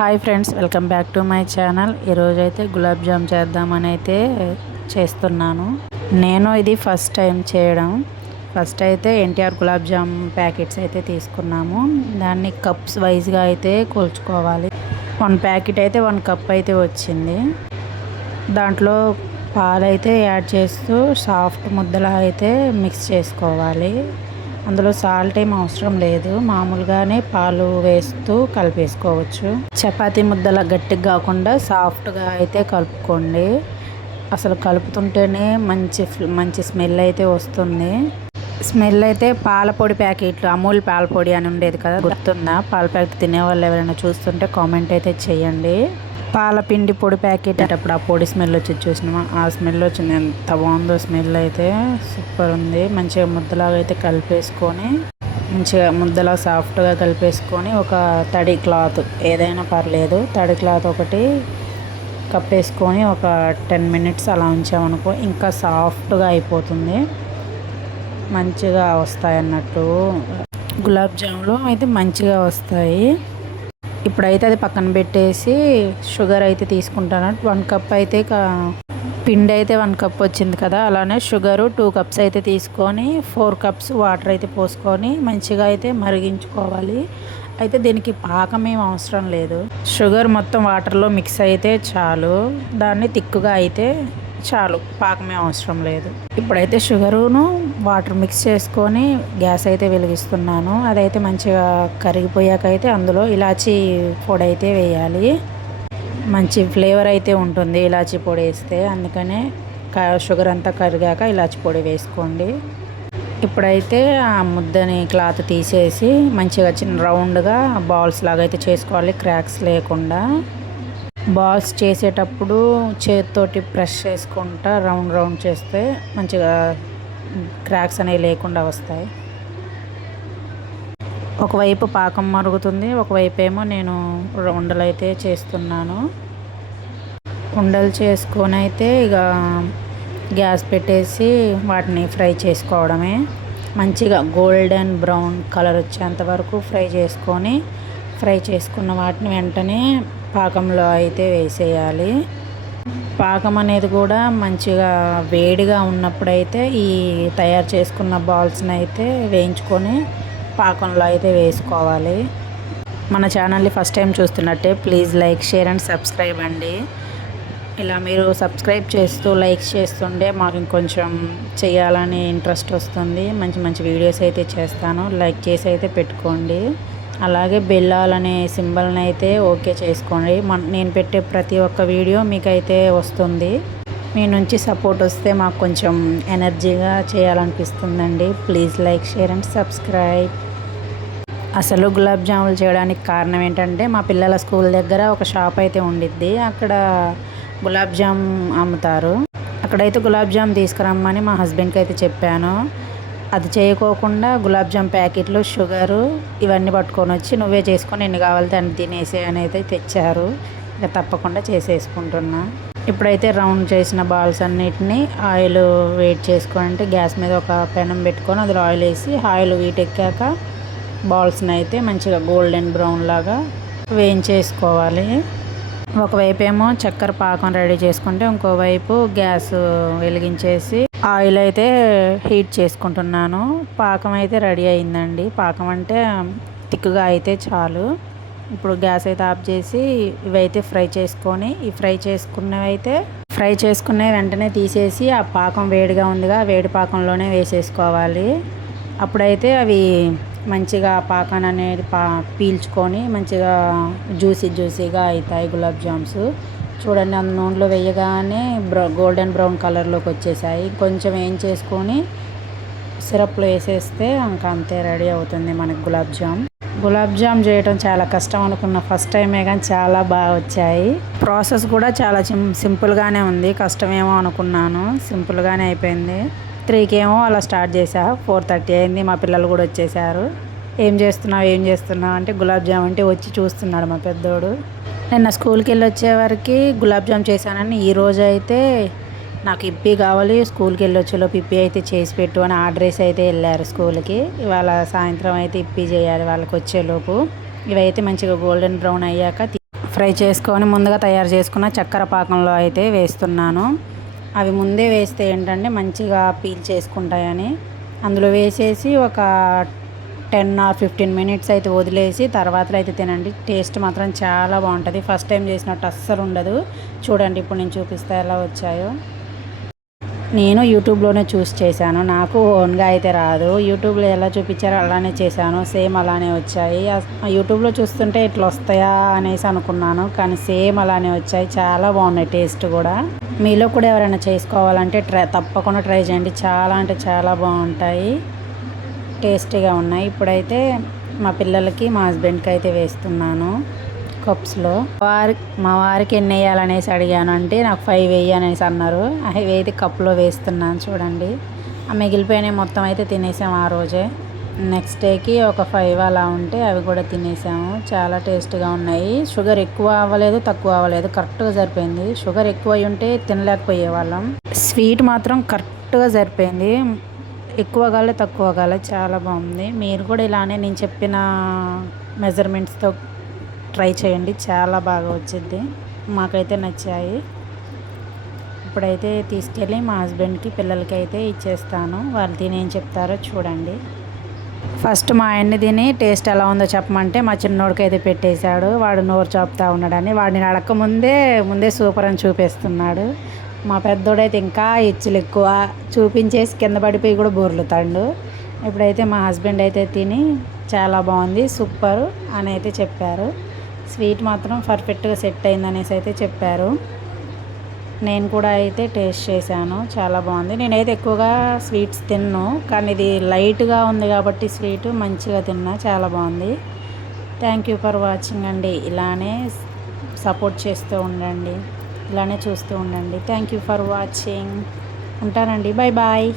Hi friends, welcome back to my channel. ఈరోజైతే గులాబ్ జామ్ చేద్దామని అయితే చేస్తున్నాను. నేను ఇది ఫస్ట్ టైం చేయడం. ఫస్ట్ అయితే ఎన్టీఆర్ గులాబ్ జామ్ ప్యాకెట్స్ అయితే తీసుకున్నాము. దాన్ని కప్స్ వైజ్గా అయితే కొలుచుకోవాలి. 1 ప్యాకెట్ అయితే 1 కప్ అయితే వచ్చింది. దాంట్లో పాలైతే యాడ్ చేస్తూ సాఫ్ట్ ముద్దలా అయితే మిక్స్ చేసుకోవాలి. అందులో సాల్ట్ ఏం అవసరం లేదు, మామూలుగానే పాలు వేస్తూ కలిపేసుకోవచ్చు. చపాతీ ముద్దలా గట్టిగా కాకుండా సాఫ్ట్గా అయితే కలుపుకోండి. అసలు కలుపుతుంటేనే మంచి స్మెల్ అయితే వస్తుంది. స్మెల్ అయితే పాల పొడి ప్యాకెట్లు, అమూల్ పాల పొడి అని ఉండేది కదా, గుర్తుందా? పాల ప్యాకెట్ తినేవాళ్ళు ఎవరైనా చూస్తుంటే కామెంట్ అయితే చేయండి. పాల పిండి పొడి ప్యాకెట్ అప్పుడు ఆ పొడి స్మెల్ వచ్చి చూసినామా, ఆ స్మెల్ వచ్చింది. ఎంత బాగుందో స్మెల్ అయితే, సూపర్ ఉంది. మంచిగా ముద్దలాగా అయితే కలిపేసుకొని, మంచిగా ముద్దలా సాఫ్ట్గా కలిపేసుకొని ఒక తడి క్లాత్ ఏదైనా పర్లేదు, తడి క్లాత్ ఒకటి కప్పేసుకొని ఒక 10 మినిట్స్ అలా ఉంచామనుకో ఇంకా సాఫ్ట్గా అయిపోతుంది. మంచిగా వస్తాయి అన్నట్టు గులాబ్ జాములు అయితే మంచిగా వస్తాయి. ఇప్పుడైతే అది పక్కన పెట్టేసి షుగర్ అయితే తీసుకుంటాను. 1 కప్ అయితే పిండి అయితే 1 కప్ వచ్చింది కదా, అలానే షుగరు 2 కప్స్ అయితే తీసుకొని 4 కప్స్ వాటర్ అయితే పోసుకొని మంచిగా అయితే మరిగించుకోవాలి. అయితే దీనికి పాకం ఏం అవసరం లేదు, షుగర్ మొత్తం వాటర్లో మిక్స్ అయితే చాలు. దాన్ని తిక్కుగా అయితే చాలు, పాకమే అవసరం లేదు. ఇప్పుడైతే షుగరును వాటర్ మిక్స్ చేసుకొని గ్యాస్ అయితే వెలిగిస్తున్నాను. అదైతే మంచిగా కరిగిపోయాక అయితే అందులో ఇలాచీ పొడి అయితే వేయాలి. మంచి ఫ్లేవర్ అయితే ఉంటుంది ఇలాచీ పొడి వేస్తే, అందుకనే షుగర్ అంతా కరిగాక ఇలాచీ పొడి వేసుకోండి. ఇప్పుడైతే ఆ ముద్దని క్లాత్ తీసేసి మంచిగా చిన్న రౌండ్గా బాల్స్ లాగా అయితే చేసుకోవాలి, క్రాక్స్ లేకుండా. బాల్స్ చేసేటప్పుడు చేతితోటి ప్రెస్ చేసుకుంటా రౌండ్ చేస్తే మంచిగా క్రాక్స్ అనేవి లేకుండా వస్తాయి. ఒకవైపు పాకం మరుగుతుంది, ఒకవైపు ఏమో నేను ఉండలు అయితే చేస్తున్నాను. ఉండలు చేసుకొని అయితే ఇక గ్యాస్ పెట్టేసి వాటిని ఫ్రై చేసుకోవడమే. మంచిగా గోల్డెన్ బ్రౌన్ కలర్ వచ్చేంత వరకు ఫ్రై చేసుకున్న వాటిని వెంటనే పాకంలో అయితే వేసేయాలి. పాకం అనేది కూడా మంచిగా వేడిగా ఉన్నప్పుడైతే ఈ తయారు చేసుకున్న బాల్స్ని అయితే వేయించుకొని పాకంలో అయితే వేసుకోవాలి. మన ఛానల్ని ఫస్ట్ టైం చూస్తున్నట్టే please like, share and subscribe అండి. ఇలా మీరు సబ్స్క్రైబ్ చేస్తూ లైక్ చేస్తుంటే మాకు ఇంకొంచెం చేయాలని ఇంట్రెస్ట్ వస్తుంది. మంచి వీడియోస్ అయితే చేస్తాను, లైక్ చేసి అయితే పెట్టుకోండి. అలాగే బెల్ అనే సింబల్ని అయితే ఓకే చేసుకోండి. నేను పెట్టే ప్రతి ఒక్క వీడియో మీకైతే వస్తుంది. మీ నుంచి సపోర్ట్ వస్తే మాకు కొంచెం ఎనర్జీగా చేయాలనిపిస్తుందండి. Please like, share and subscribe. అసలు గులాబ్ జాములు చేయడానికి కారణం ఏంటంటే, మా పిల్లల స్కూల్ దగ్గర ఒక షాప్ అయితే ఉండిద్ది. అక్కడ గులాబ్ జామ్ అమ్ముతారు. అక్కడైతే గులాబ్ జామ్ తీసుకురమ్మని మా హస్బెండ్కి అయితే చెప్పాను. అది చేయకోకుండా గులాబ్ జామ్ ప్యాకెట్లు, షుగరు ఇవన్నీ పట్టుకొని వచ్చి నువ్వే చేసుకొని ఎన్ని కావాలితే అన్ని తినేసే అని అయితే తెచ్చారు. ఇక తప్పకుండా చేసేసుకుంటున్నా. ఇప్పుడైతే రౌండ్ చేసిన బాల్స్ అన్నిటినీ ఆయిల్ వేడి చేసుకొని గ్యాస్ మీద ఒక పెనం పెట్టుకొని అందులో ఆయిల్ వేసి ఆయిల్ వీటెక్కాక బాల్స్ని అయితే మంచిగా గోల్డెన్ బ్రౌన్ లాగా వేయించేసుకోవాలి. ఒకవైపు ఏమో చక్కెర పాకం రెడీ చేసుకుంటే ఇంకోవైపు గ్యాస్ వెలిగించేసి ఆయిల్ అయితే హీట్ చేసుకుంటున్నాను. పాకం అయితే రెడీ అయిందండి. పాకం అంటే తిక్కుగా అయితే చాలు. ఇప్పుడు గ్యాస్ అయితే ఆఫ్ చేసి ఇవైతే ఫ్రై చేసుకొని, ఈ ఫ్రై చేసుకునే వెంటనే తీసేసి ఆ పాకం వేడిగా ఉందిగా, వేడి పాకంలోనే వేసేసుకోవాలి. అప్పుడైతే అవి మంచిగా పాకం అనేది పీల్చుకొని మంచిగా జ్యూసీగా అవుతాయి గులాబ్ జామ్స్. చూడండి, ఆ నూనెలో వేయగానే గోల్డెన్ బ్రౌన్ కలర్లోకి వచ్చేసాయి. కొంచెం ఏం చేసుకొని సిరప్లో వేసేస్తే ఇంకా అంతే రెడీ అవుతుంది మనకి గులాబ్ జామ్. గులాబ్ జామ్ చేయడం చాలా కష్టం అనుకున్న ఫస్ట్ టైమే, కానీ చాలా బాగా వచ్చాయి. ప్రాసెస్ కూడా చాలా సింపుల్గానే ఉంది. కష్టమేమో అనుకున్నాను, సింపుల్గానే అయిపోయింది. 3కి ఏమో అలా స్టార్ట్ చేసా, 4:30 అయింది. మా పిల్లలు కూడా వచ్చేసారు. ఏం చేస్తున్నావు అంటే గులాబ్ జామ్ అంటే వచ్చి చూస్తున్నాడు మా పెద్దోడు. నిన్న స్కూల్కి వెళ్ళి వచ్చేవరకు గులాబ్ జామ్ చేశానని, ఈరోజు అయితే నాకు ఇప్పి కావాలి, స్కూల్కి వెళ్ళి వచ్చేలోపు ఇప్పి అయితే చేసి పెట్టు అని ఆర్డర్ వేసి అయితే వెళ్ళారు స్కూల్కి. ఇవాళ సాయంత్రం అయితే ఇప్పి చేయాలి వాళ్ళకి వచ్చేలోపు. ఇవైతే మంచిగా గోల్డెన్ బ్రౌన్ అయ్యాక ఫ్రై చేసుకొని ముందుగా తయారు చేసుకున్న చక్కెర పాకంలో అయితే వేస్తున్నాను. అవి ముందే వేస్తే ఏంటంటే మంచిగా పీల్ చేసుకుంటాయని అందులో వేసేసి ఒక 10 or 15 మినిట్స్ అయితే వదిలేసి తర్వాత అయితే తినండి. టేస్ట్ మాత్రం చాలా బాగుంటుంది. ఫస్ట్ టైం చేసినట్టు అస్సలు ఉండదు. చూడండి ఇప్పుడు నేను చూపిస్తా ఎలా వచ్చాయో. నేను యూట్యూబ్లోనే చూసి చేశాను. నాకు ఓన్గా అయితే రాదు. యూట్యూబ్లో ఎలా చూపించారో అలానే చేశాను. సేమ్ అలానే వచ్చాయి. యూట్యూబ్లో చూస్తుంటే ఇట్లా వస్తాయా అనేసి అనుకున్నాను, కానీ సేమ్ అలానే వచ్చాయి. చాలా బాగున్నాయి టేస్ట్ కూడా. మీలో కూడా ఎవరైనా చేసుకోవాలంటే తప్పకుండా ట్రై చేయండి. చాలా అంటే చాలా బాగుంటాయి, టేస్టీగా ఉన్నాయి. ఇప్పుడైతే మా పిల్లలకి మా హస్బెండ్కి అయితే వేస్తున్నాను కప్స్లో. మా వారికి ఎన్ని వేయాలనేసి అడిగాను, అంటే నాకు 5 వేయి అనేసి అన్నారు. అవి అయితే కప్లో వేస్తున్నాను. చూడండి ఆ మిగిలిపోయినవి మొత్తం అయితే తినేసాము ఆ రోజే. నెక్స్ట్ డేకి ఒక 5 అలా ఉంటే అవి కూడా తినేసాము. చాలా టేస్ట్గా ఉన్నాయి. షుగర్ ఎక్కువ అవ్వలేదు, తక్కువ అవ్వలేదు, కరెక్ట్గా సరిపోయింది. షుగర్ ఎక్కువ అయి ఉంటే తినలేకపోయే వాళ్ళం. స్వీట్ మాత్రం కరెక్ట్గా సరిపోయింది. ఎక్కువ కాలే తక్కువ కాలే, చాలా బాగుంది. మీరు కూడా ఇలానే నేను చెప్పిన మెజర్మెంట్స్తో ట్రై చేయండి, చాలా బాగా వచ్చింది. మాకైతే నచ్చాయి. ఇప్పుడైతే తీసుకెళ్ళి మా హస్బెండ్కి పిల్లలకి అయితే ఇచ్చేస్తాను. వాళ్ళు తిని ఏం చెప్తారో చూడండి. ఫస్ట్ మా ఆయన్ని తిని టేస్ట్ ఎలా ఉందో చెప్పమంటే మా చిన్నోడికి అయితే పెట్టేశాడు. వాడు నోరు చాపుతా ఉన్నాడని వాడిని అడక్క ముందే సూపర్ అని చూపిస్తున్నాడు. మా పెద్దోడైతే ఇంకా ఎచ్చులు ఎక్కువ చూపించేసి కింద పడిపోయి కూడా బోర్లుతాడు. ఇప్పుడైతే మా హస్బెండ్ అయితే తిని చాలా బాగుంది, సూపర్ అని అయితే చెప్పారు. స్వీట్ మాత్రం పర్ఫెక్ట్గా సెట్ అయిందనేసి అయితే చెప్పారు. నేను కూడా అయితే టేస్ట్ చేశాను, చాలా బాగుంది. నేనైతే ఎక్కువగా స్వీట్స్ తిన్ను, కానీ ఇది లైట్గా ఉంది కాబట్టి స్వీట్ మంచిగా తిన్నా, చాలా బాగుంది. థ్యాంక్ యూ ఫర్ వాచింగ్ అండి. ఇలానే సపోర్ట్ చేస్తూ ఉండండి, ఇలానే చూస్తూ ఉండండి. Thank you for watching. ఉంటానండి, బాయ్ బాయ్.